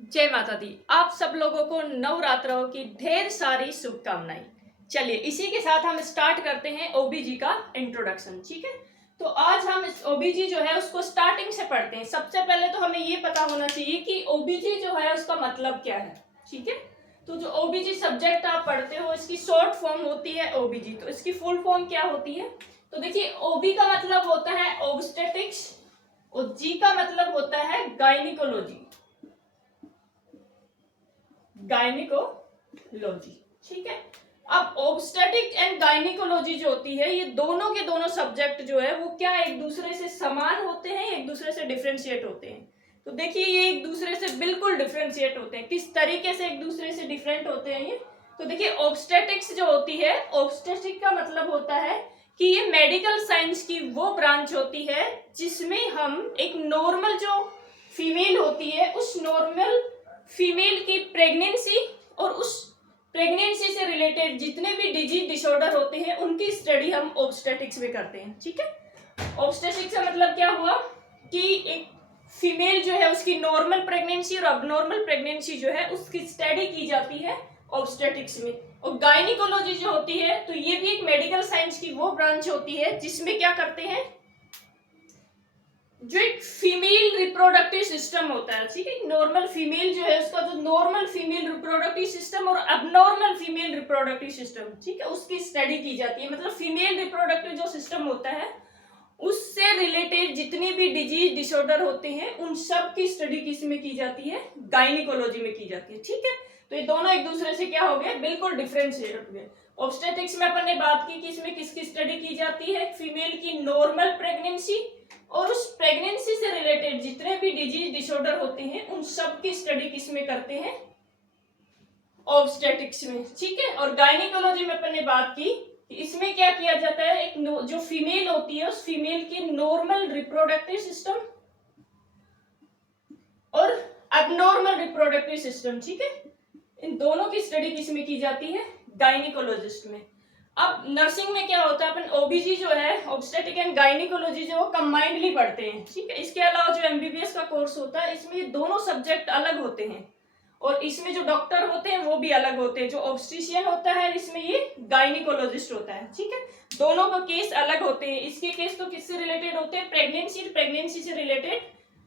जय माता दी। आप सब लोगों को नवरात्रों की ढेर सारी शुभकामनाएं। चलिए इसी के साथ हम स्टार्ट करते हैं ओबीजी का इंट्रोडक्शन। ठीक है, तो आज हम इस ओबीजी जो है उसको स्टार्टिंग से पढ़ते हैं। सबसे पहले तो हमें ये पता होना चाहिए कि ओबीजी जो है उसका मतलब क्या है। ठीक है, तो जो ओबीजी सब्जेक्ट आप पढ़ते हो इसकी शॉर्ट फॉर्म होती है ओबीजी। तो इसकी फुल फॉर्म क्या होती है? तो देखिए, ओबी का मतलब होता है ऑब्स्टेटिक्स और जी का मतलब होता है गायनिकोलॉजी, गायनिकोलॉजी। ठीक है, अब ऑब्स्टेटिक एंड गायनिकोलॉजी जो होती है, ये दोनों के दोनों सब्जेक्ट जो है वो क्या एक दूसरे से समान होते हैं, एक दूसरे से डिफरेंशिएट होते हैं। तो देखिए, ये एक दूसरे से बिल्कुल डिफरेंशिएट होते हैं। किस तरीके से एक दूसरे से डिफरेंट होते हैं ये? तो देखिए, ऑब्स्टेटिक्स जो होती है, ऑब्स्टेटिक का मतलब होता है कि ये मेडिकल साइंस की वो ब्रांच होती है जिसमें हम एक नॉर्मल जो फीमेल होती है उस नॉर्मल फीमेल की प्रेगनेंसी और उस प्रेगनेंसी से रिलेटेड जितने भी डिजीज डिसऑर्डर होते हैं उनकी स्टडी हम ऑब्स्टेटिक्स में करते हैं। ठीक है, ऑब्स्टेटिक्स का मतलब क्या हुआ कि एक फीमेल जो है उसकी नॉर्मल प्रेगनेंसी और अबनॉर्मल प्रेगनेंसी जो है उसकी स्टडी की जाती है ऑब्स्टेटिक्स में। और गायनिकोलॉजी जो होती है, तो ये भी एक मेडिकल साइंस की वो ब्रांच होती है जिसमें क्या करते हैं, जो एक फीमेल रिप्रोडक्टिव सिस्टम होता है। ठीक है, नॉर्मल फीमेल जो है उसका जो नॉर्मल फीमेल रिप्रोडक्टिव सिस्टम और अबनॉर्मल फीमेल रिप्रोडक्टिव सिस्टम, ठीक है, उसकी स्टडी की जाती है। मतलब फीमेल रिप्रोडक्टिव जो सिस्टम होता है उससे रिलेटेड जितनी भी डिजीज डिसऑर्डर होते हैं उन सब की स्टडी किस में की जाती है? गायनिकोलॉजी में की जाती है। ठीक है, तो ये दोनों एक दूसरे से क्या हो गए? बिल्कुल डिफरेंशिएट हो गए। ऑब्स्टेटिक्स में अपन ने बात की कि इसमें किसकी स्टडी की जाती है? फीमेल की नॉर्मल प्रेगनेंसी और उस प्रेगनेंसी से रिलेटेड जितने भी डिजीज डिसऑर्डर होते हैं उन सब की स्टडी किस में करते हैं? ऑब्स्टेटिक्स में। ठीक है, और गायनिकोलॉजी में अपन ने बात की कि इसमें क्या किया जाता है, एक जो फीमेल होती है उस फीमेल की नॉर्मल रिप्रोडक्टिव सिस्टम और अबनॉर्मल रिप्रोडक्टिव सिस्टम, ठीक है, इन दोनों की स्टडी किस में की जाती है? गायनिकोलॉजिस्ट में। अब नर्सिंग में क्या होता है, अपन ओबीजी जो है ऑब्स्टेटिक एंड गायनिकोलॉजी जो कंबाइंडली पढ़ते हैं। ठीक है, इसके अलावा जो एमबीबीएस का कोर्स होता है इसमें ये दोनों सब्जेक्ट अलग होते हैं और इसमें जो डॉक्टर होते हैं वो भी अलग होते हैं। जो ऑब्स्टिशियन होता है इसमें ये गायनिकोलॉजिस्ट होता है। ठीक है, दोनों का केस अलग होते हैं। इसके केस तो किससे रिलेटेड होते हैं? प्रेगनेंसी से रिलेटेड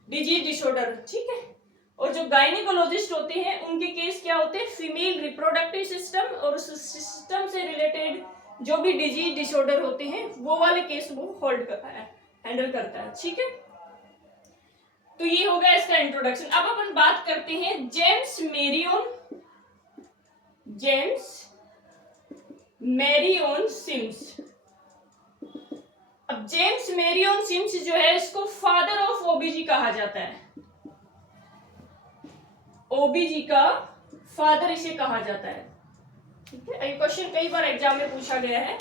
डिजीज डिसऑर्डर। ठीक है, और जो गायनिकोलॉजिस्ट होते हैं उनके केस क्या होते हैं? फीमेल रिप्रोडक्टिव सिस्टम और उस सिस्टम से रिलेटेड जो भी डिजीज डिसऑर्डर होते हैं वो वाले केस वो होल्ड करता है, हैंडल करता है। ठीक है, तो ये हो गया इसका इंट्रोडक्शन। अब अपन बात करते हैं जेम्स मैरियन सिम्स। अब जेम्स मैरियन सिम्स जो है इसको फादर ऑफ ओबीजी कहा जाता है। ओबीजी का फादर इसे कहा जाता है। ठीक है, ये क्वेश्चन कई बार एग्जाम में पूछा गया है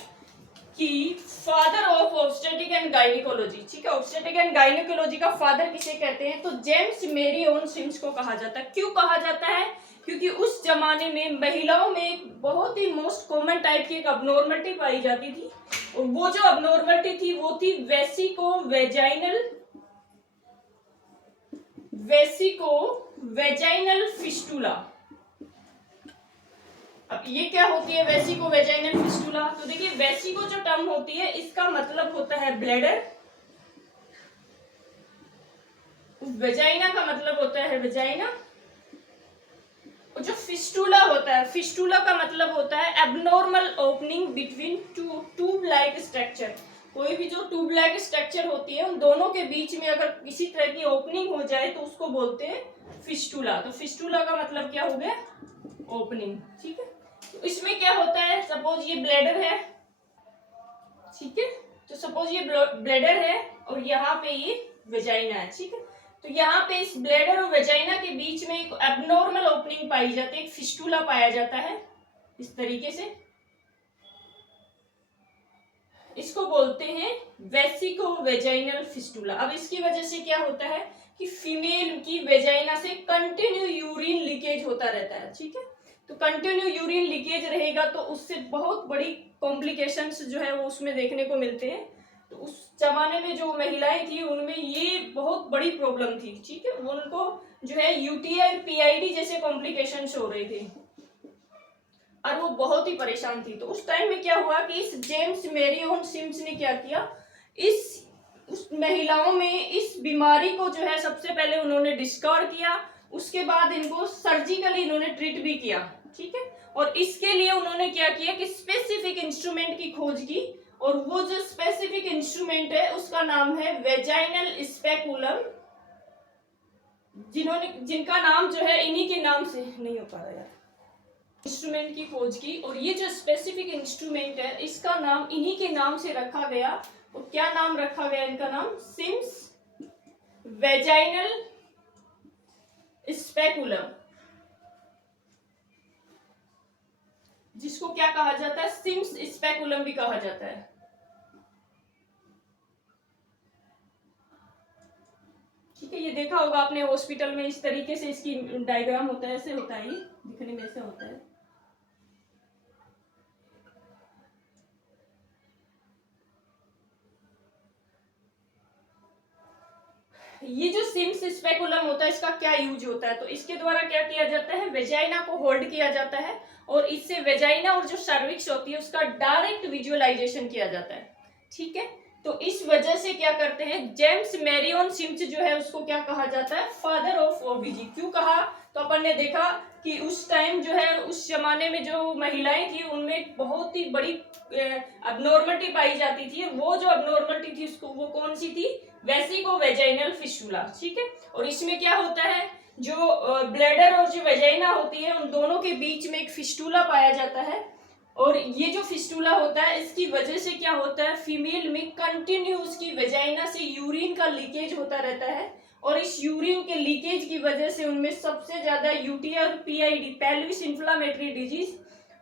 कि father of obstetric and gynaecology. ठीक है, ऑब्स्टेटिक एंड गायनिकोलॉजी का फादर किसे कहते हैं? तो जेम्स मैरियन सिम्स को कहा जाता है। क्यों कहा जाता है? क्योंकि उस जमाने में महिलाओं में एक बहुत ही मोस्ट कॉमन टाइप की एक अबनॉर्मलिटी पाई जाती थी और वो जो अबनॉर्मलिटी थी वो थी वेसिको फिस्टुला। अब ये क्या होती है वेसिको वेजाइनल फिस्टुला? तो देखिए, वेसिको जो टर्म होती है इसका मतलब होता है ब्लैडर, वेजाइना का मतलब होता है वेजाइना, और जो फिस्टुला होता है, फिस्टुला का मतलब होता है abnormal opening between two tube like structure. कोई भी जो ट्यूब लाइक स्ट्रक्चर होती है उन दोनों के बीच में अगर किसी तरह की ओपनिंग हो जाए तो उसको बोलते हैं फिस्टुला। तो फिस्टुला का मतलब क्या हो गया? ओपनिंग। ठीक है, तो इसमें क्या होता है, सपोज ये ब्लैडर है, ठीक है, तो सपोज ये ब्लैडर है और यहाँ पे ये वेजाइना है। ठीक है, तो यहाँ पे इस ब्लैडर और वेजाइना के बीच में एक एबनॉर्मल ओपनिंग पाई जाती है, एक फिस्टुला पाया जाता है इस तरीके से। इसको बोलते हैं वेसिको वेजाइनल फिस्टुला। अब इसकी वजह से क्या होता है कि फीमेल की वेजाइना से कंटिन्यू यूरिन लीकेज होता रहता है। ठीक है, तो कंटिन्यू यूरिन लीकेज रहेगा तो उससे बहुत बड़ी कॉम्प्लिकेशंस जो है वो उसमें देखने को मिलते हैं। तो उस जमाने में जो महिलाएं थी उनमें ये बहुत बड़ी प्रॉब्लम थी। ठीक है, उनको जो है यूटीआई और पीआईडी जैसे कॉम्प्लिकेशंस हो रहे थे और वो बहुत ही परेशान थी। तो उस टाइम में क्या हुआ कि इस जेम्स मैरियन सिम्स ने क्या किया, इस उस महिलाओं में इस बीमारी को जो है सबसे पहले उन्होंने डिस्कवर किया, उसके बाद इनको सर्जिकली इन्होंने ट्रीट भी किया, ठीक है। और इसके लिए उन्होंने क्या किया कि स्पेसिफिक इंस्ट्रूमेंट की खोज की, और वो जो स्पेसिफिक इंस्ट्रूमेंट है उसका नाम है वेजाइनल स्पेकुलम, जिनका नाम जो है इन्हीं के नाम से नहीं हो पा रहा यार, इंस्ट्रूमेंट की खोज की। और ये जो स्पेसिफिक इंस्ट्रूमेंट है इसका नाम इन्हीं के नाम से रखा गया। और क्या नाम रखा गया इनका नाम, सिम्स वेजाइनल स्पेकुलम, जिसको क्या कहा जाता है, सिम्स स्पेकुलम भी कहा जाता है। ठीक है, ये देखा होगा आपने हॉस्पिटल में, इस तरीके से इसकी डायग्राम होता है, ऐसे होता है, ये दिखने में ऐसा होता है। ये जो सिम्स स्पेकुलम होता है इसका क्या यूज होता है, तो इसके द्वारा क्या किया जाता है, वेजाइना को होल्ड किया जाता है और इससे वेजाइना और जो सर्विक्स होती है उसका डायरेक्ट विजुअलाइजेशन किया जाता है, ठीक है। तो इस वजह से क्या करते हैं, जेम्स मैरियन सिम्स जो है उसको क्या कहा जाता है, फादर ऑफ ओबीजी। क्यों कहा, तो अपन ने देखा कि उस टाइम जो है, उस जमाने में जो महिलाएं थी उनमें बहुत ही बड़ी अबनॉर्मलिटी पाई जाती थी। वो जो अबनॉर्मलिटी थी उसको, वो कौन सी थी, वेसिको वेजाइनल फिस्टुला, ठीक है। और इसमें क्या होता है, जो ब्लैडर और जो वेजाइना होती है उन दोनों के बीच में एक फिस्टुला पाया जाता है। और ये जो फिस्टुला होता है इसकी वजह से क्या होता है, फीमेल में कंटिन्यू उसकी वेजाइना से यूरिन का लीकेज होता रहता है, और इस यूरिन के लीकेज की वजह से उनमें सबसे ज्यादा यूटीआई और पीआईडी, पेल्विस इन्फ्लामेटरी डिजीज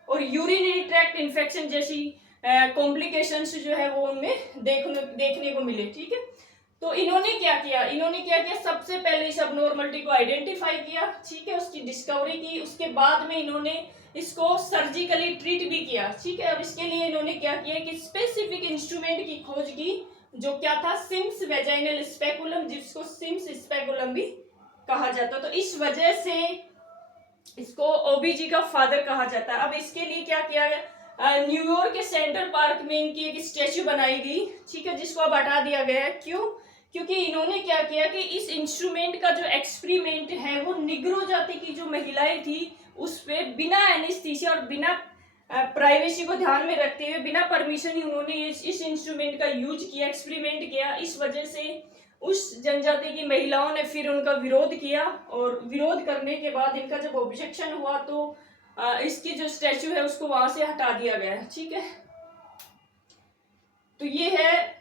और यूरिनरी ट्रैक्ट इन्फेक्शन जैसी कॉम्प्लिकेशंस जो है वो उनमें देखने को मिले, ठीक है। तो इन्होंने क्या किया, सबसे पहले इस अबनॉर्मलिटी को आइडेंटिफाई किया, ठीक है, उसकी डिस्कवरी की, उसके बाद में इन्होंने इसको सर्जिकली ट्रीट भी किया, ठीक है। अब इसके लिए इन्होंने क्या किया कि स्पेसिफिक इंस्ट्रूमेंट की खोज की, जो क्या था, सिम्स वेजाइनल स्पेकुलम, जिसको सिम्स स्पेकुलम भी कहा जाता। तो इस वजह से इसको ओबीजी का फादर कहा जाता है। अब इसके लिए क्या किया गया, न्यूयॉर्क के सेंट्रल पार्क में इनकी एक स्टैचू बनाई गई, ठीक है, जिसको अब हटा दिया गया है। क्यों, क्योंकि इन्होंने क्या किया कि इस इंस्ट्रूमेंट का जो एक्सपेरिमेंट है वो निग्रो जाति की जो महिलाएं थी उस पे बिना एनेस्थीसिया और बिना प्राइवेसी को ध्यान में रखते हुए, बिना परमिशन ही उन्होंने इस इंस्ट्रूमेंट का यूज किया, एक्सपेरिमेंट किया। इस वजह से उस जनजाति की महिलाओं ने फिर उनका विरोध किया, और विरोध करने के बाद इनका जब ऑब्जेक्शन हुआ तो इसकी जो स्टैचू है उसको वहां से हटा दिया गया, ठीक है। तो ये है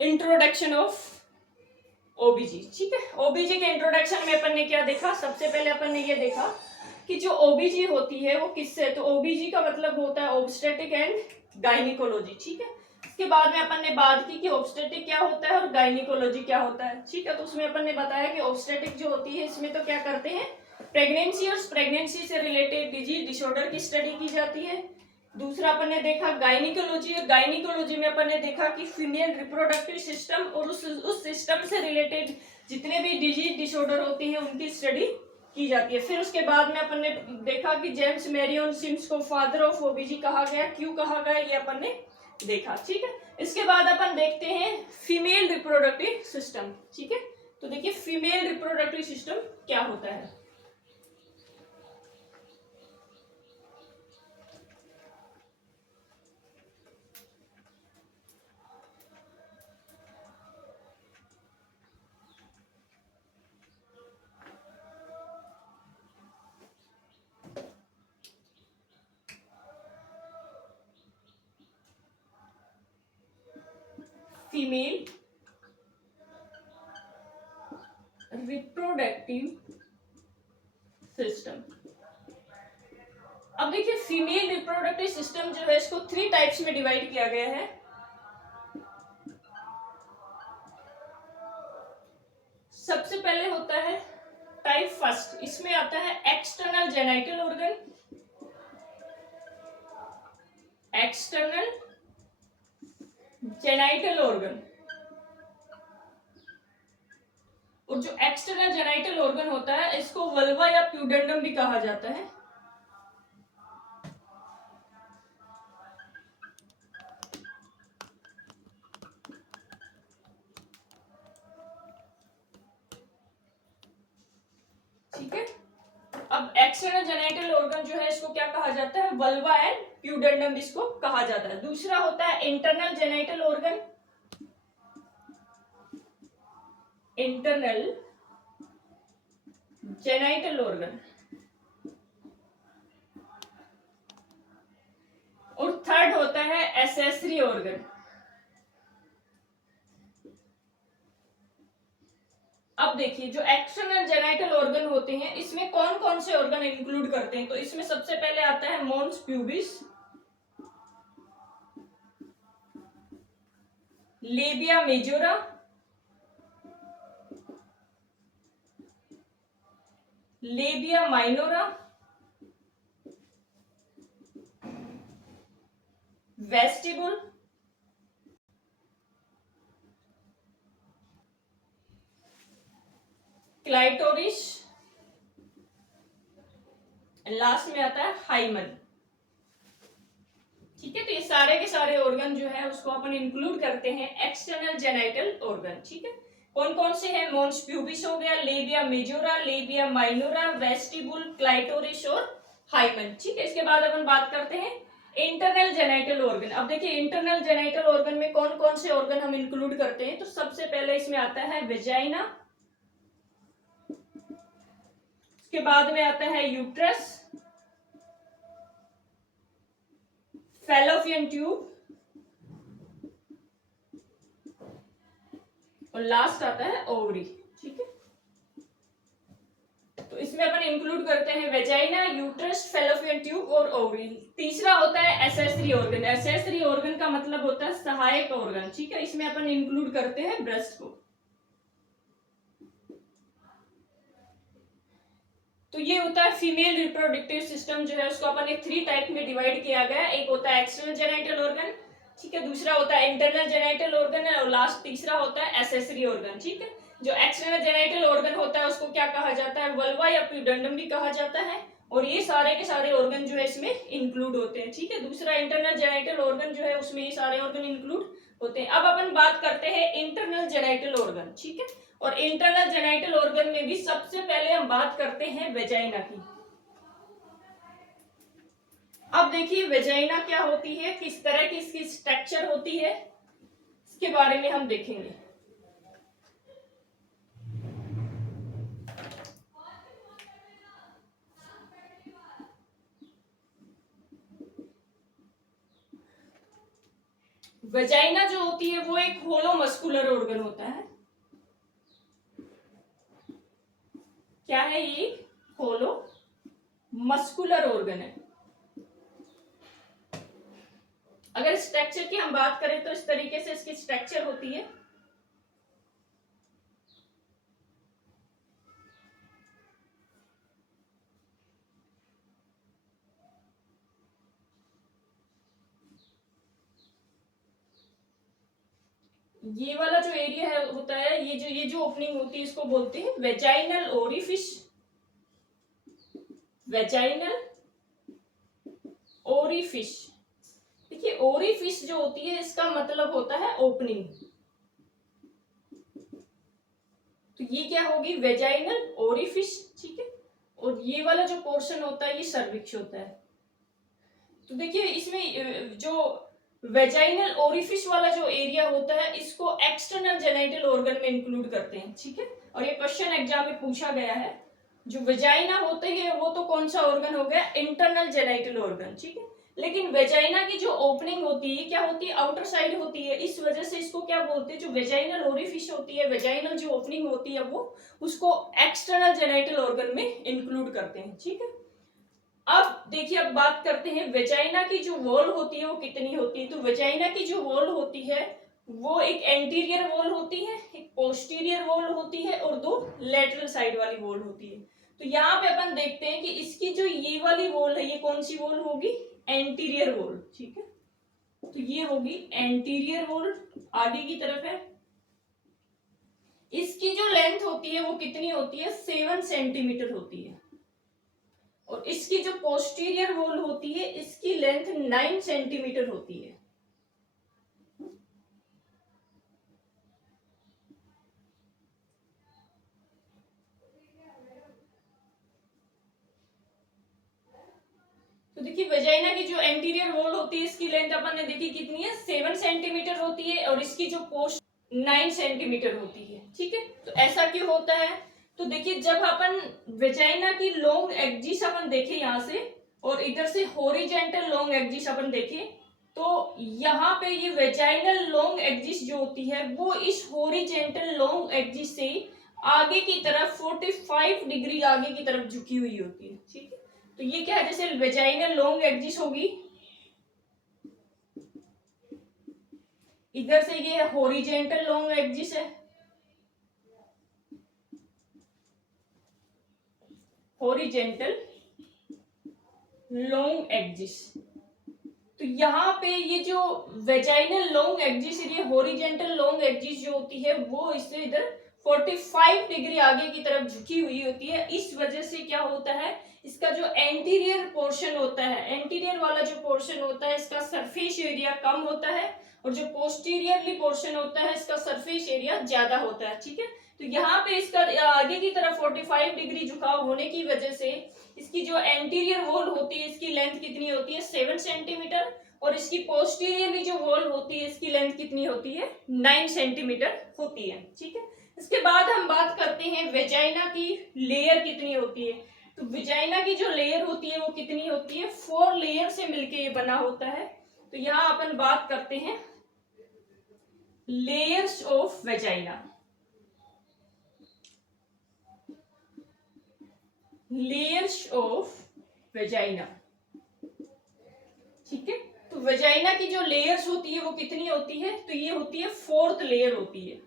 इंट्रोडक्शन ऑफ ओबीजी, ठीक है। ओबीजी के इंट्रोडक्शन में अपन ने क्या देखा, सबसे पहले अपन ने ये देखा कि जो ओबीजी होती है वो किससे, तो ओबीजी का मतलब होता है ऑब्स्टेटिक एंड गायनिकोलॉजी, ठीक है। इसके बाद में अपन ने बात की कि ऑब्स्टेटिक क्या होता है और गायनिकोलॉजी क्या होता है, ठीक है। तो उसमें अपन ने बताया कि ऑब्स्टेटिक जो होती है इसमें तो क्या करते हैं, प्रेगनेंसी और प्रेगनेंसी से रिलेटेड डिजीज डिसऑर्डर की स्टडी की जाती है। दूसरा अपन ने देखा गायनिकोलॉजी, और गायनिकोलॉजी में अपन ने देखा कि फीमेल रिप्रोडक्टिव सिस्टम और उस सिस्टम से रिलेटेड जितने भी डिजीज डिसऑर्डर होती है उनकी स्टडी की जाती है। फिर उसके बाद में अपन ने देखा कि जेम्स मैरियन सिम्स को फादर ऑफ ओबीजी कहा गया, क्यों कहा गया ये अपन ने देखा, ठीक है। इसके बाद अपन देखते हैं फीमेल रिप्रोडक्टिव सिस्टम, ठीक है। तो देखिए फीमेल रिप्रोडक्टिव सिस्टम क्या होता है। Female reproductive system. अब देखिए फीमेल रिप्रोडक्टिव सिस्टम जो है इसको 3 टाइप्स में डिवाइड किया गया है। सबसे पहले होता है टाइप फर्स्ट, इसमें आता है external genital organ, external genital organ. और जो एक्सटर्नल जेनाइटल ऑर्गन होता है इसको वल्वा या प्यूडेंडम भी कहा जाता है। ठीक है, अब एक्सटर्नल जेनाइटल ऑर्गन जो है इसको क्या कहा जाता है, वल्वा एंड प्यूडेंडम इसको कहा जाता है। दूसरा होता है internal genital organ, internal genital organ. और थर्ड होता है एसेसरी ऑर्गन। अब देखिए जो एक्सटर्नल जेनाइटल ऑर्गन होते हैं इसमें कौन कौन से ऑर्गन इंक्लूड करते हैं, तो इसमें सबसे पहले आता है mons pubis, labia majora, labia minora, vestibule, clitoris, last में आता है हाइमन। ठीक है, तो ये सारे के सारे ऑर्गन जो है उसको अपन इंक्लूड करते हैं एक्सटर्नल जेनाइटल ऑर्गन। ठीक है, कौन कौन से हैं, मोन्स प्यूबिस हो गया, लेबिया majora, labia minora, vestibule, clitoris और हाइमन। ठीक है, इसके बाद अपन बात करते हैं इंटरनल जेनाइटल ऑर्गन। अब देखिए इंटरनल जेनाइटल ऑर्गन में कौन कौन से ऑर्गन हम इंक्लूड करते हैं, तो सबसे पहले इसमें आता है वेजाइना, उसके बाद में आता है यूट्रस, फैलोपियन ट्यूब और लास्ट आता है ओवरी। ठीक है, तो इसमें अपन इंक्लूड करते हैं वेजाइना, यूट्रस, फैलोपियन ट्यूब और ओवरी। तीसरा होता है एसेसरी ऑर्गन। एसेसरी ऑर्गन का मतलब होता है सहायक ऑर्गन। ठीक है, इसमें अपन इंक्लूड करते हैं ब्रेस्ट को। तो ये होता है फीमेल रिप्रोडक्टिव सिस्टम जो है उसको अपन ने 3 टाइप में डिवाइड किया गया है। एक होता है एक्सटर्नल जेनाइटल ऑर्गन, ठीक है, दूसरा होता है इंटरनल जेनाइटल ऑर्गन और लास्ट तीसरा होता है एसेसरी ऑर्गन। ठीक है, जो एक्सटर्नल जेनाइटल ऑर्गन होता है उसको क्या कहा जाता है, वल्वा या प्यूडेंडम भी कहा जाता है और ये सारे के सारे ऑर्गन जो है इसमें इंक्लूड होते हैं। ठीक है, दूसरा इंटरनल जेनाइटल ऑर्गन जो है उसमें ये सारे ऑर्गन इंक्लूड होते हैं। अब अपन बात करते हैं इंटरनल जेनाइटल ऑर्गन। ठीक है, और इंटरनल जेनाइटल ऑर्गन में भी सबसे पहले हम बात करते हैं वेजाइना की। अब देखिए वेजाइना क्या होती है, किस तरह की इसकी स्ट्रक्चर होती है, इसके बारे में हम देखेंगे। वेजाइना जो होती है वो एक होलो मस्कुलर ऑर्गन होता है। क्या है ये, होलो मस्कुलर ऑर्गन है। अगर स्ट्रक्चर की हम बात करें तो इस तरीके से इसकी स्ट्रक्चर होती है। ये वाला जो एरिया है होता है, ये जो ओपनिंग होती है इसको बोलते हैं वेजाइनल ओरिफिस, वेजाइनल ओरिफिस। देखिए ओरिफिस जो होती है इसका मतलब होता है ओपनिंग, तो ये क्या होगी, वेजाइनल ओरिफिस। ठीक है, और ये वाला जो पोर्शन होता है ये सर्विक्स होता है। तो देखिए इसमें जो वेजाइनल ओरिफिस वाला जो एरिया होता है इसको एक्सटर्नल जेनाइटल ऑर्गन में इंक्लूड करते हैं। ठीक है, और ये क्वेश्चन एग्जाम में पूछा गया है। जो वेजाइना होते हैं वो तो कौन सा ऑर्गन हो गया, इंटरनल जेनाइटल ऑर्गन। ठीक है, लेकिन वेजाइना की जो ओपनिंग होती है क्या होती है, आउटर साइड होती है, इस वजह से इसको क्या बोलते हैं, जो वेजाइनल ओरिफिस होती है, वेजाइनल जो ओपनिंग होती है वो उसको एक्सटर्नल जेनाइटल ऑर्गन में इंक्लूड करते हैं। ठीक है, अब देखिए अब बात करते हैं वेजाइना की जो वॉल होती है वो कितनी होती है। तो वेजाइना की जो वॉल होती है वो एक एंटीरियर वॉल होती है, एक पोस्टीरियर वॉल होती है और 2 लेटरल साइड वाली वॉल होती है। तो यहाँ पे अपन देखते हैं कि इसकी जो ये वाली वॉल है ये कौन सी वॉल होगी, एंटीरियर वॉल। ठीक है, तो ये होगी एंटीरियर वॉल, आगे की तरफ है। इसकी जो लेंथ होती है वो कितनी होती है, 7 सेंटीमीटर होती है। और इसकी जो पोस्टीरियर वॉल होती है इसकी लेंथ 9 सेंटीमीटर होती है। तो देखिए वेजाइना की जो एंटीरियर वॉल होती है इसकी लेंथ अपन ने देखी कितनी है, 7 सेंटीमीटर होती है, और इसकी जो पोस्ट 9 सेंटीमीटर होती है। ठीक है, तो ऐसा क्यों होता है, तो देखिए जब अपन वेजाइना की लॉन्ग एक्सिस अपन देखे यहाँ से, और इधर से हॉरिजॉन्टल लॉन्ग एक्सिस अपन देखे, तो यहाँ पे ये वेजाइनल लॉन्ग एक्सिस जो होती है वो इस हॉरिजॉन्टल लॉन्ग एक्सिस से आगे की तरफ 45 डिग्री आगे की तरफ झुकी हुई होती है। ठीक है, तो ये क्या है, जैसे वेजाइनल लॉन्ग एक्सिस होगी, इधर से ये हॉरिजॉन्टल लॉन्ग एक्सिस है, हॉरिजॉन्टल लॉन्ग एक्सिस। तो यहाँ पे ये जो वेजाइनल लॉन्ग एक्सिस, ये हॉरिजॉन्टल लॉन्ग एक्सिस जो होती है वो इससे इधर 45 डिग्री आगे की तरफ झुकी हुई होती है। इस वजह से क्या होता है, इसका जो एंटीरियर पोर्शन होता है, एंटीरियर वाला जो पोर्शन होता है इसका सरफेस एरिया कम होता है, और जो पोस्टीरियरली पोर्शन होता है इसका सरफेस एरिया ज्यादा होता है। ठीक है, तो यहाँ पे इसका आगे की तरफ 45 डिग्री झुकाव होने की वजह से इसकी जो एंटीरियर वॉल होती है इसकी लेंथ कितनी होती है, 7 सेंटीमीटर, और इसकी पोस्टीरियरली जो वॉल होती है इसकी लेंथ कितनी होती है, 9 सेंटीमीटर होती है। ठीक है, इसके बाद हम बात करते हैं वेजाइना की लेयर कितनी होती है। तो वेजाइना की जो लेयर होती है वो कितनी होती है, 4 लेयर से मिलके ये बना होता है। तो यहाँ अपन बात करते हैं layers of vagina. Layers of vagina. ठीक है, तो वेजाइना की जो लेयर्स होती है वो कितनी होती है, तो ये होती है 4th लेयर होती है।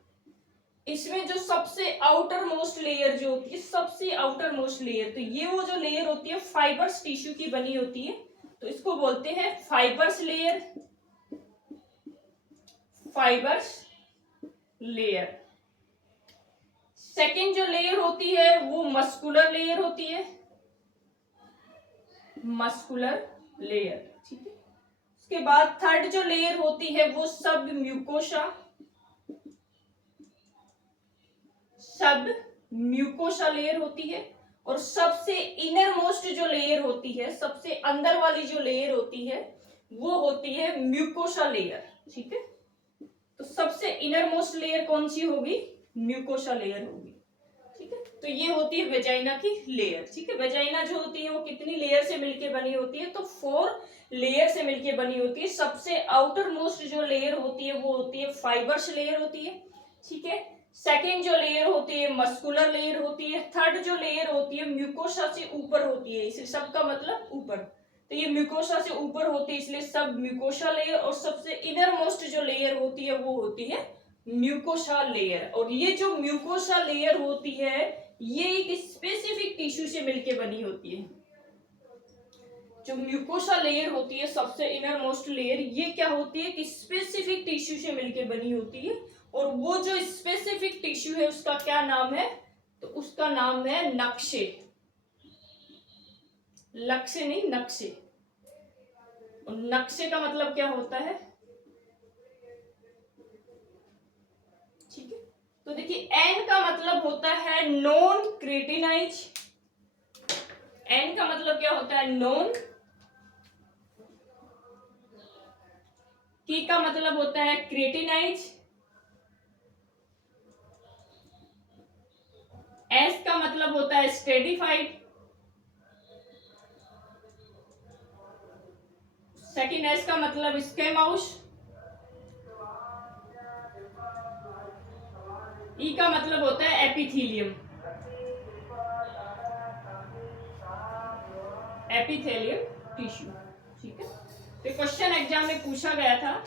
इसमें जो सबसे आउटर मोस्ट लेयर जो होती है, सबसे आउटर मोस्ट लेयर, तो ये वो जो लेयर होती है फाइबर्स टिश्यू की बनी होती है, तो इसको बोलते हैं fibres layer, fibres layer. Second जो लेयर होती है वो मस्कुलर लेयर होती है, मस्कुलर लेयर। ठीक है, उसके बाद थर्ड जो लेयर होती है वो सब म्यूकोसा, सब म्यूकोसा लेयर होती है, और सबसे इनर मोस्ट जो लेयर होती है, सबसे अंदर वाली जो लेयर होती है वो होती है म्यूकोसा लेयर। ठीक है, तो सबसे इनर मोस्ट लेयर कौन सी होगी, म्यूकोसा लेयर होगी। ठीक है, तो ये होती है वेजाइना की लेयर। ठीक है, वेजाइना जो होती है वो कितनी लेयर से मिलके बनी होती है, तो 4 लेयर से मिलके बनी होती है। सबसे आउटर मोस्ट जो लेयर होती है वो होती है फाइबर्स लेयर होती है। ठीक है, सेकेंड जो लेयर होती है मस्कुलर लेयर होती है, थर्ड जो लेयर होती है म्यूकोसा से ऊपर होती है, इसे सबका मतलब ऊपर, तो ये म्यूकोसा से ऊपर होती है इसलिए सब म्यूकोसा लेयर, और सबसे इनर मोस्ट जो लेयर होती है वो होती है म्यूकोसा लेयर। और ये जो म्यूकोसा लेयर होती है ये एक स्पेसिफिक टिश्यू से मिलके बनी होती है। जो म्यूकोसा लेयर होती है सबसे इनर मोस्ट लेयर, ये क्या होती है कि स्पेसिफिक टिश्यू से मिलके बनी होती है, और वो जो स्पेसिफिक टिश्यू है उसका क्या नाम है, तो उसका नाम है नक्शे, लक्ष्य नहीं नक्शे। और नक्शे का मतलब क्या होता है, ठीक है, तो देखिए एन का मतलब होता है नॉन क्रेटिनाइज, एन का मतलब क्या होता है नॉन, की का मतलब होता है क्रेटिनाइज, एस का मतलब होता है स्टेडिफाइड, सेकेंड एस का मतलब स्केमाउस, ई का मतलब होता है एपिथेलियम, एपिथेलियम टिश्यू। ठीक है, तो क्वेश्चन एग्जाम में पूछा गया था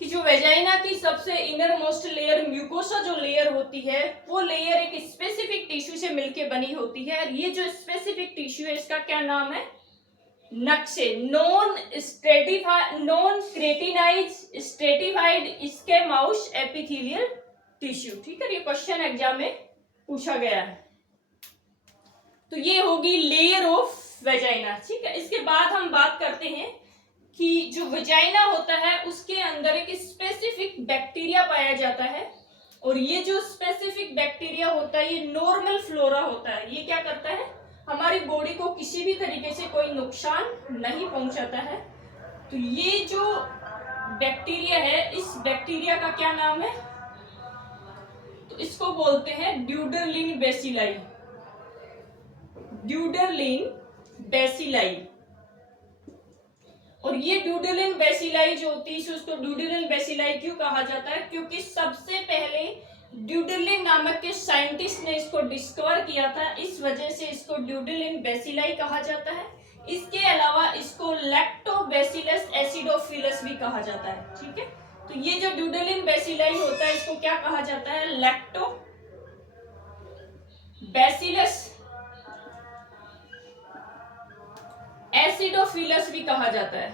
कि जो वेजाइना की सबसे इनर मोस्ट लेयर म्यूकोसा जो लेयर होती है वो लेयर एक स्पेसिफिक टिश्यू से मिलके बनी होती है, और ये जो स्पेसिफिक टिश्यू है इसका क्या नाम है, नक्शे, non stratified, non keratinised stratified squamous epithelial tissue. ठीक है, ये क्वेश्चन एग्जाम में पूछा गया है। तो ये होगी लेयर ऑफ वेजाइना। ठीक है, इसके बाद हम बात करते हैं कि जो वेजाइना होता है उसके अंदर एक स्पेसिफिक बैक्टीरिया पाया जाता है, और ये जो स्पेसिफिक बैक्टीरिया होता है ये नॉर्मल फ्लोरा होता है। ये क्या करता है, हमारी बॉडी को किसी भी तरीके से कोई नुकसान नहीं पहुंचाता है। तो ये जो बैक्टीरिया है, इस बैक्टीरिया का क्या नाम है, तो इसको बोलते हैं ड्यूडरलिन बेसिलाई। ड्यूडरलिन बेसिलाई। और ये ड्यूडरलिन बेसिलाई जो होती है, उसको ड्यूडरलिन बेसिलाई क्यों कहा जाता है, क्योंकि सबसे पहले ड्यूडरलिन नामक के साइंटिस्ट ने इसको डिस्कवर किया था, इस वजह से इसको ड्यूडरलिन बेसिलाई कहा जाता है। इसके अलावा इसको लैक्टोबैसिलस एसिडोफिलस भी कहा जाता है। ठीक है, तो ये जो ड्यूडरलिन बेसिलाई होता है इसको क्या कहा जाता है, लैक्टोबैसिलस एसिडोफिलस भी कहा जाता है।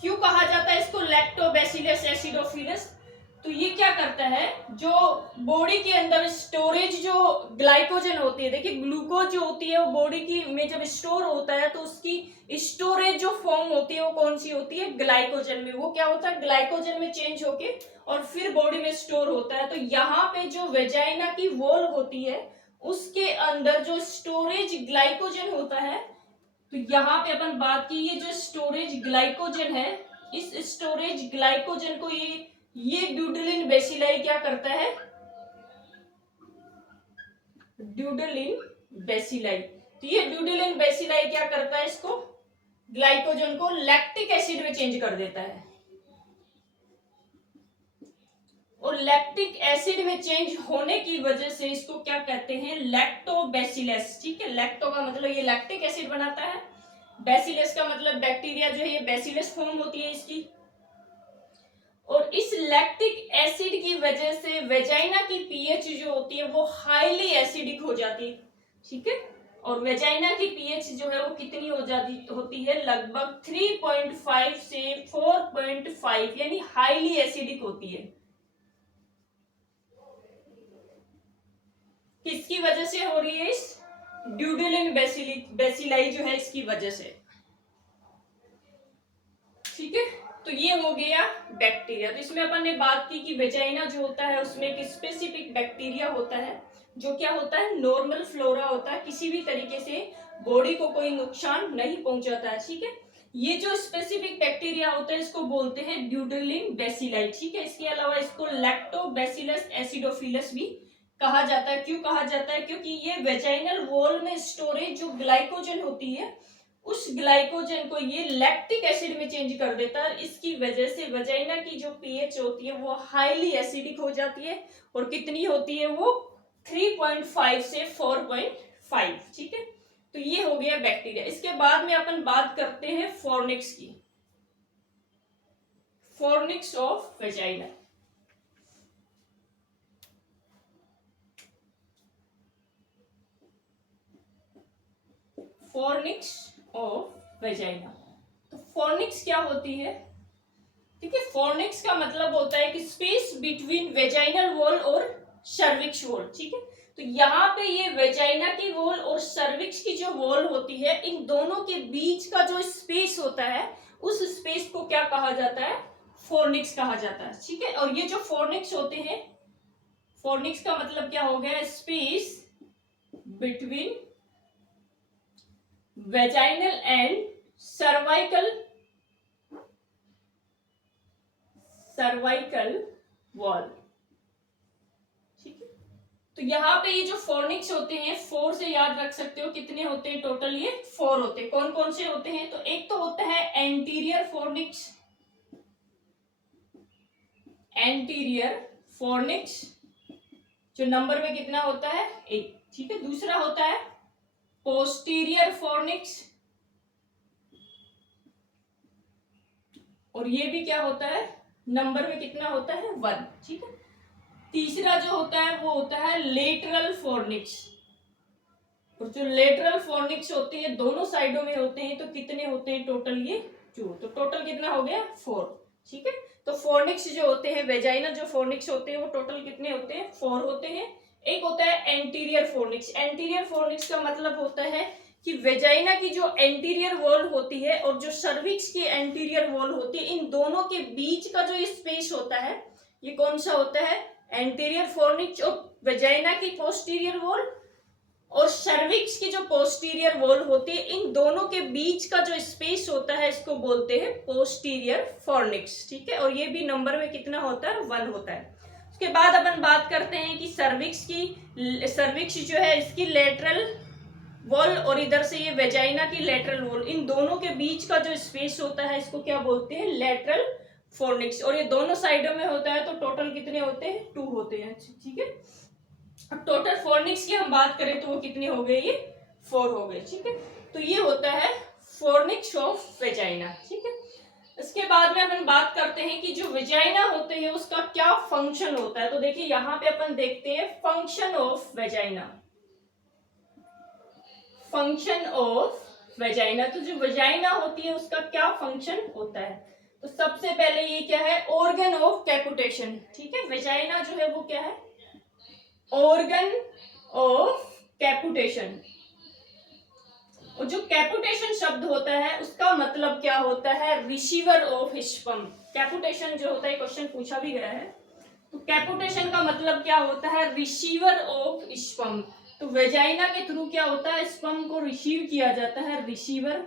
क्यों कहा जाता है इसको लैक्टोबैसिलस एसिडोफिलस, तो ये क्या करता है, जो बॉडी के अंदर स्टोरेज जो ग्लाइकोजन होती है, देखिए ग्लूकोज जो होती है वो बॉडी की में जब स्टोर होता है तो उसकी स्टोरेज जो फॉर्म होती है वो कौन सी होती है, ग्लाइकोजन में। वो क्या होता है, ग्लाइकोजन में चेंज होके और फिर बॉडी में स्टोर होता है। तो यहाँ पे जो वेजाइना की वॉल होती है उसके अंदर जो स्टोरेज ग्लाइकोजन होता है, तो यहाँ पे अपन बात की, ये जो स्टोरेज ग्लाइकोजन है, इस स्टोरेज ग्लाइकोजन को ये ड्यूडरलिन बेसिलाई क्या करता है, ड्यूडरलिन बेसिलाई। तो ये ड्यूडरलिन बेसिलाई क्या करता है, इसको ग्लाइकोजन को लैक्टिक एसिड में चेंज कर देता है, और लैक्टिक एसिड में चेंज होने की वजह से इसको क्या कहते हैं, लैक्टोबैसिलस। ठीक है, लैक्टो का मतलब ये लैक्टिक एसिड बनाता है, बैसिलस का मतलब बैक्टीरिया जो है ये बैसिलस फॉर्म होती है इसकी, और इस लैक्टिक एसिड की वजह से वेजाइना की पीएच जो होती है वो हाईली एसिडिक हो जाती है। ठीक है, और वेजाइना की पीएच जो है वो कितनी हो जाती होती है, लगभग 3.5 से 4.5, यानी हाईली एसिडिक होती है। किसकी वजह से हो रही है, इस ड्यूडरलिन बेसिलाई जो है इसकी वजह से। ठीक है, तो ये हो गया बैक्टीरिया। तो इसमें अपन ने बात की कि वेजाइना जो होता है उसमें एक स्पेसिफिक बैक्टीरिया होता है जो क्या होता है, नॉर्मल फ्लोरा होता है, किसी भी तरीके से बॉडी को कोई नुकसान नहीं पहुंचाता है। ठीक है, ये जो स्पेसिफिक बैक्टीरिया होता है इसको बोलते हैं ड्यूडरलिन बेसिलाई। ठीक है, इसके अलावा इसको लैक्टोबैसिलस एसिडोफिलस भी कहा जाता है। क्यों कहा जाता है, क्योंकि ये वेजाइनल वॉल में स्टोरेज जो ग्लाइकोजन होती है उस ग्लाइकोजन को ये लैक्टिक एसिड में चेंज कर देता है। इसकी वजह से वेजाइना की जो पीएच होती है वो हाईली एसिडिक हो जाती है, और कितनी होती है वो 3.5 से 4.5। ठीक है, तो ये हो गया बैक्टीरिया। इसके बाद में अपन बात करते हैं फॉर्निक्स की, fornix of vagina. Fornix of vagina. तो फॉर्निक्स क्या होती है, ठीक है, फॉर्निक्स का मतलब होता है कि स्पेस बिटवीन वेजाइनल वॉल और सर्विक्स वॉल। ठीक है, तो यहाँ पे ये वेजाइना की वॉल और सर्विक्स की जो वॉल होती है, इन दोनों के बीच का जो स्पेस होता है उस स्पेस को क्या कहा जाता है, फॉर्निक्स कहा जाता है। ठीक है, और ये जो फॉर्निक्स होते हैं, फॉर्निक्स का मतलब क्या हो गया, space between vaginal and cervical wall. ठीक है, तो यहाँ पे ये जो फॉर्निक्स होते हैं 4 से याद रख सकते हो, कितने होते हैं टोटल, ये 4 होते हैं। कौन कौन से होते हैं, तो एक तो होता है एंटीरियर फॉर्निक्स, एंटीरियर फॉर्निक्स जो नंबर में कितना होता है 1। ठीक है, दूसरा होता है पोस्टीरियर फॉर्निक्स, और ये भी क्या होता है, नंबर में कितना होता है 1। ठीक है, तीसरा जो होता है वो होता है लेटरल फॉर्निक्स, और जो लेटरल फॉर्निक्स होते हैं दोनों साइडों में होते हैं, तो कितने होते हैं टोटल, ये 2। तो टोटल कितना हो गया 4। ठीक है, तो फोर्निक्स जो होते हैं, वेजाइनल जो फोर्निक्स होते हैं वो टोटल कितने होते हैं? 4 होते हैं। एक होता है एंटीरियर फोर्निक्स। एंटीरियर फोर्निक्स का मतलब होता है कि वेजाइना की जो एंटीरियर वॉल होती है और जो सर्विक्स की एंटीरियर वॉल होती है, इन दोनों के बीच का जो स्पेस होता है ये कौन सा होता है? Anterior fornix. और वेजाइना की पोस्टीरियर वॉल और सर्विक्स की जो पोस्टीरियर वॉल होती है, इन दोनों के बीच का जो स्पेस होता है इसको बोलते हैं पोस्टीरियर फोर्निक्स। ठीक है, और ये भी नंबर में कितना होता है? 1 होता है। उसके बाद अपन बात करते हैं कि सर्विक्स जो है इसकी लेटरल वॉल और इधर से ये वेजाइना की लेटरल वॉल, इन दोनों के बीच का जो स्पेस होता है इसको क्या बोलते हैं? Lateral fornix. और ये दोनों साइडों में होता है, तो टोटल कितने होते हैं? 2 होते हैं। ठीक है, अब टोटल फोर्निक्स की हम बात करें तो वो कितने हो गए? ये 4 हो गए। ठीक है, तो ये होता है फोर्निक्स ऑफ वेजाइना। ठीक है, इसके बाद में अपन बात करते हैं कि जो वेजाइना होते हैं उसका क्या फंक्शन होता है। तो देखिए यहाँ पे अपन देखते हैं function of vagina. Function of vagina, तो जो वेजाइना होती है उसका क्या फंक्शन होता है? तो सबसे पहले ये क्या है? Organ of copulation. ठीक है, वेजाइना जो है वो क्या है? Organ of copulation. और जो कैपुटेशन शब्द होता है उसका मतलब क्या होता है? Receiver of sperm. कैपुटेशन जो होता है, क्वेश्चन पूछा भी गया है, तो कैपुटेशन का मतलब क्या होता है? Receiver of sperm. तो वेजाइना के थ्रू क्या होता है? स्पर्म को रिसीव किया जाता है। Receiver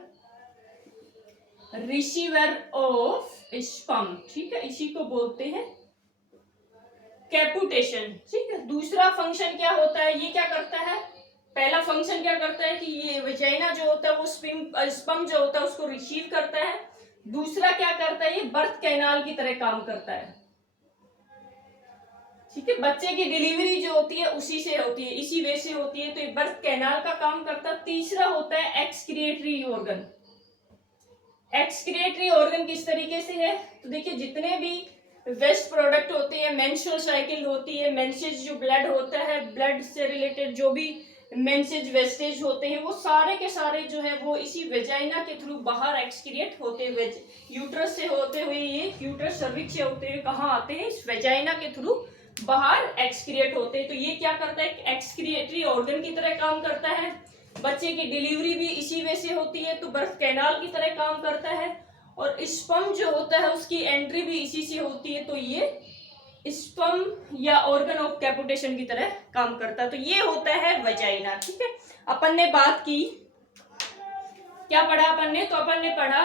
of sperm. ठीक है, इसी को बोलते हैं कैपुटेशन। ठीक है, दूसरा फंक्शन क्या होता है? ये क्या करता है? पहला फंक्शन क्या करता है कि ये वेजाइना जो होता है वो स्पर्म जो होता है उसको रिसीव करता है। दूसरा क्या करता है? ये बर्थ कैनाल की तरह काम करता है। ठीक है, बच्चे की डिलीवरी जो होती है उसी से होती है, इसी वे से होती है, तो ये बर्थ कैनाल का काम करता है। तीसरा होता है एक्सक्रिएटरी ऑर्गन। एक्सक्रिएटरी ऑर्गन किस तरीके से है? तो देखिए जितने भी वेस्ट प्रोडक्ट होते हैं, मेंस्ट्रुअल साइकिल होती है, मेंसेज जो ब्लड होता है, ब्लड से रिलेटेड जो भी मेंसेज वेस्टेज होते हैं, वो सारे के सारे जो है वो इसी वेजाइना के थ्रू बाहर एक्सक्रिएट होते हुए, यूट्रस से होते हुए, ये यूट्रस सर्विक्स से होते हुए कहाँ आते हैं? इस वेजाइना के थ्रू बाहर एक्सक्रिएट होते हैं। तो ये क्या करता है? एक्सक्रिएटरी ऑर्गन की तरह काम करता है। बच्चे की डिलीवरी भी इसी वे से होती है, तो बर्थ कैनाल की तरह काम करता है। और स्पर्म जो होता है उसकी एंट्री भी इसी से होती है, तो ये स्पर्म या ऑर्गन ऑफ कैपुटेशन की तरह काम करता है। तो ये होता है वेजाइना। ठीक है, अपन ने बात की, क्या पढ़ा अपन ने? तो अपन ने पढ़ा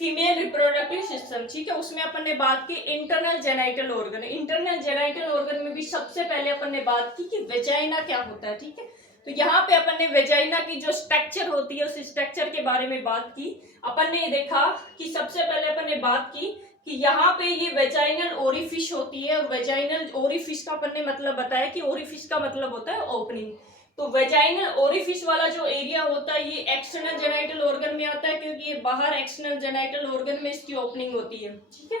फीमेल रिप्रोडक्टिव सिस्टम। ठीक है, उसमें अपन ने बात की internal genital organ. Internal genital organ में भी सबसे पहले अपन ने बात की कि वेजाइना क्या होता है। ठीक है, तो यहाँ पे अपन ने वेजाइना की जो स्ट्रक्चर होती है उस स्ट्रक्चर के बारे में बात की। अपन ने देखा कि सबसे पहले अपन ने बात की कि यहाँ पे ये वेजाइनल ओरिफिस होती है, और वेजाइनल ओरिफिस का अपन ने मतलब बताया कि ओरिफिस का मतलब होता है ओपनिंग। तो वेजाइनल ओरिफिस वाला जो एरिया होता है ये एक्सटर्नल जेनाइटल ऑर्गन में आता है, क्योंकि ये बाहर एक्सटर्नल जेनाइटल ऑर्गन में इसकी ओपनिंग होती है। ठीक है,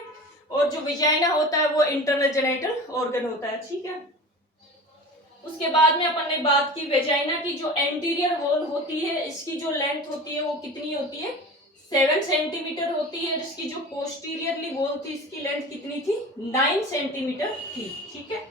और जो वेजाइना होता है वो इंटरनल जेनाइटल ऑर्गन होता है। ठीक है, उसके बाद में अपन ने बात की वेजाइना की जो एंटीरियर वॉल होती है इसकी जो लेंथ होती है वो कितनी होती है? 7 सेंटीमीटर होती है। जिसकी जो पोस्टीरियरली वॉल थी इसकी लेंथ कितनी थी? 9 सेंटीमीटर थी। ठीक है,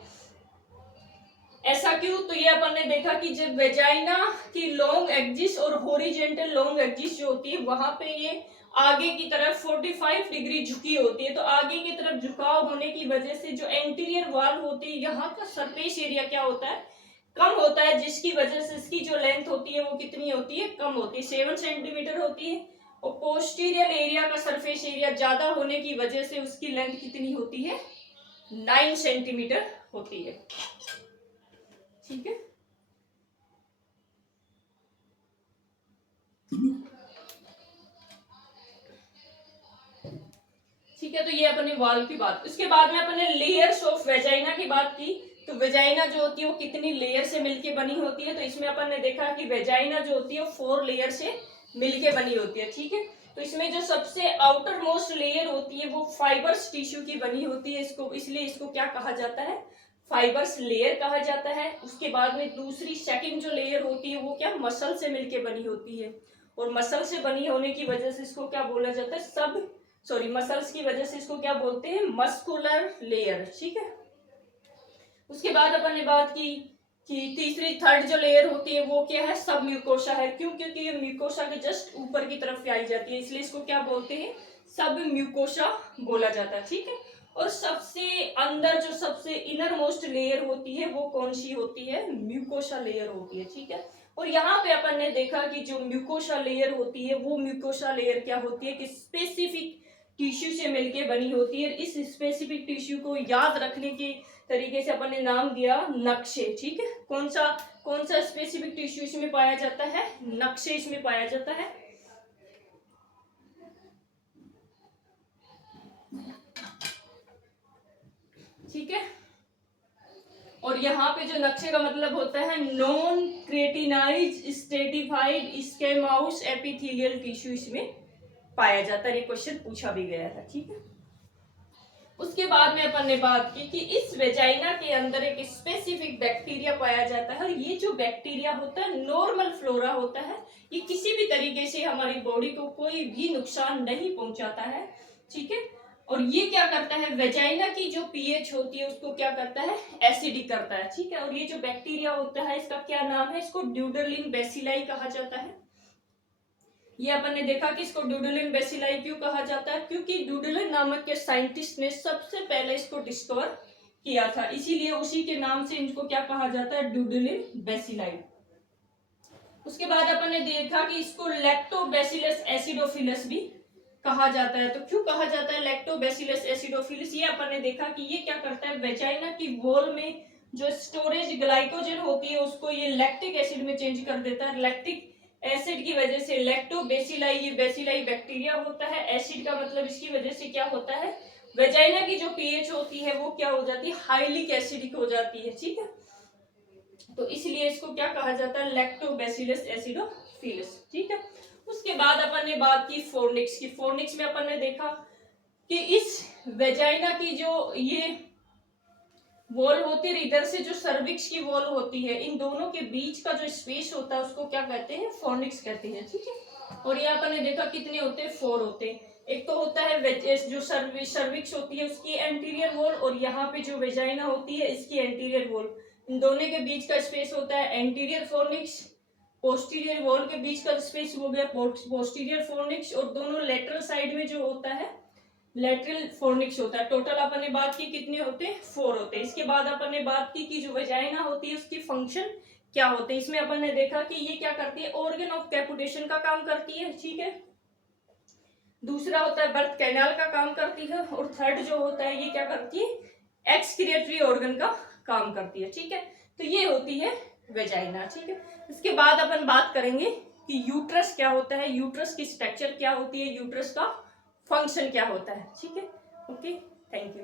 ऐसा क्यों? तो ये अपन ने देखा कि जब वेजाइना की लॉन्ग एक्सिस और हॉरिजॉन्टल लॉन्ग एक्सिस जो होती है वहां पे ये आगे की तरफ 45 डिग्री झुकी होती है, तो आगे की तरफ झुकाव होने की वजह से जो एंटीरियर वॉल होती है यहाँ का सरफेस एरिया क्या होता है? कम होता है, जिसकी वजह से इसकी जो लेंथ होती है वो कितनी होती है? कम होती है, 7 सेंटीमीटर होती है। और पोस्टीरियर एरिया का सरफेस एरिया ज्यादा होने की वजह से उसकी लेंथ कितनी होती है? 9 सेंटीमीटर होती है। ठीक है, ठीक है, तो ये अपने वॉल की बात। इसके बाद में अपने लेयर्स ऑफ वेजाइना की बात की। तो वेजाइना जो होती है वो कितनी लेयर से मिलके बनी होती है? तो इसमें अपन ने देखा कि वेजाइना जो होती है वो 4 लेयर से मिलके बनी होती है। ठीक है, तो इसमें जो सबसे आउटर मोस्ट लेयर होती है वो फाइबर्स टिश्यू की बनी होती है, इसको इसलिए इसको क्या कहा जाता है? फाइबर्स लेयर कहा जाता है। उसके बाद में दूसरी सेकंड जो लेयर होती है वो क्या? मसल से मिलके बनी होती है, और मसल से बनी होने की वजह से इसको क्या बोला जाता है? सब सॉरी मसल्स की वजह से इसको क्या बोलते हैं, मस्कुलर लेयर, ठीक है। उसके बाद अपन ने बात की कि तीसरी थर्ड जो लेयर होती है वो क्या है, सब म्यूकोसा है। क्यों, क्योंकि ये म्यूकोसा के जस्ट ऊपर की तरफ आई जाती है, इसलिए इसको क्या बोलते हैं, सब म्यूकोसा बोला जाता है, ठीक है। और सबसे अंदर जो सबसे इनर मोस्ट लेयर होती है वो कौन सी होती है, म्यूकोसा लेयर होती है, ठीक है। और यहाँ पे अपन ने देखा कि जो म्यूकोसा लेयर होती है वो म्यूकोसा लेयर क्या होती है कि स्पेसिफिक टिश्यू से मिलके बनी होती है। इस स्पेसिफिक टिश्यू को याद रखने के तरीके से अपन ने नाम दिया नक्शे, ठीक है। कौन सा स्पेसिफिक टिश्यू इसमें पाया जाता है, नक्शे इसमें पाया जाता है, ठीक है। और यहाँ पे जो नक्शे का मतलब होता है non keratinised stratified squamous epithelial tissue इसमें पाया जाता है। ये क्वेश्चन पूछा भी गया था, ठीक है। उसके बाद में अपन ने बात की कि इस वेजाइना के अंदर एक स्पेसिफिक बैक्टीरिया पाया जाता है, और ये जो बैक्टीरिया होता है नॉर्मल फ्लोरा होता है, ये किसी भी तरीके से हमारी बॉडी को कोई भी नुकसान नहीं पहुंचाता है, ठीक है। और ये क्या करता है, वेजाइना की जो पीएच होती है उसको क्या करता है, एसिडिक करता है, ठीक है। और ये जो बैक्टीरिया होता है इसका क्या नाम है, इसको ड्यूडेलिन बेसिलाई कहा जाता है। ये अपन ने देखा कि इसको ड्यूडेलिन बेसिलाई क्यों कहा जाता है, क्योंकि ड्यूडेलिन नामक के साइंटिस्ट ने सबसे पहले इसको डिस्कवर किया था, इसीलिए उसी के नाम से इनको क्या कहा जाता है, ड्यूडेलिन बेसिलाई। उसके बाद अपन ने देखा कि इसको लैक्टोबैसिलस एसिडोफिलस भी कहा जाता है। तो क्यों कहा जाता है लैक्टोबैसिलस एसिडोफिलस, ये अपन ने देखा कि ये क्या करता है, वेजाइना की वॉल में जो स्टोरेज ग्लाइकोजन होती है उसको ये लैक्टिक एसिड में चेंज कर देता है। लैक्टिक एसिड की वजह से लैक्टोबैसिलाई, ये बेसिलाई बैक्टीरिया होता है, एसिड का मतलब इसकी वजह से क्या होता है, वेजाइना की जो पीएच होती है वो क्या हो जाती है, हाईली एसिडिक हो जाती है, ठीक है। तो इसलिए इसको क्या कहा जाता है, लैक्टोबैसिलस एसिडोफिलस, ठीक है। उसके बाद अपन ने बात की फोर्निक्स की। फोर्निक्स में अपन ने देखा कि इस वेजाइना की जो ये वॉल होती है, इधर से जो सर्विक्स की वॉल होती है, इन दोनों के बीच का जो स्पेस होता है उसको क्या कहते हैं, फोर्निक्स कहते हैं, ठीक है। और यहाँ पर ने देखा कितने होते हैं, 4 होते हैं। एक तो होता है जो सर्विक्स होती है उसकी एंटीरियर वॉल, और यहाँ पे जो वेजाइना होती है इसकी एंटीरियर वॉल, इन दोनों के बीच का स्पेस होता है एंटीरियर फोर्निक्स। पोस्टीरियर वॉल के बीच का स्पेस हो गया पोस्टीरियर फोर्निक्स, और दोनों लेटरल साइड में जो होता है लेटरल फोर्निक्स होता है। टोटल अपन ने बात की कितने होते हैं, 4 होते हैं। इसके बाद अपन ने बात की कि जो वेजाइना होती है उसकी फंक्शन क्या होते हैं। इसमें अपन ने देखा कि ये क्या करती है, ऑर्गन ऑफ कैपुटेशन का काम करती है, ठीक है। दूसरा होता है बर्थ कैनाल का काम करती है, और थर्ड जो होता है ये क्या करती है, एक्सक्रिएटरी ऑर्गन का काम करती है, ठीक है। तो ये होती है वेजाइना, ठीक है। इसके बाद अपन बात करेंगे कि यूट्रस क्या होता है, यूट्रस की स्ट्रक्चर क्या होती है, यूट्रस का फंक्शन क्या होता है, ठीक है। Okay, thank you.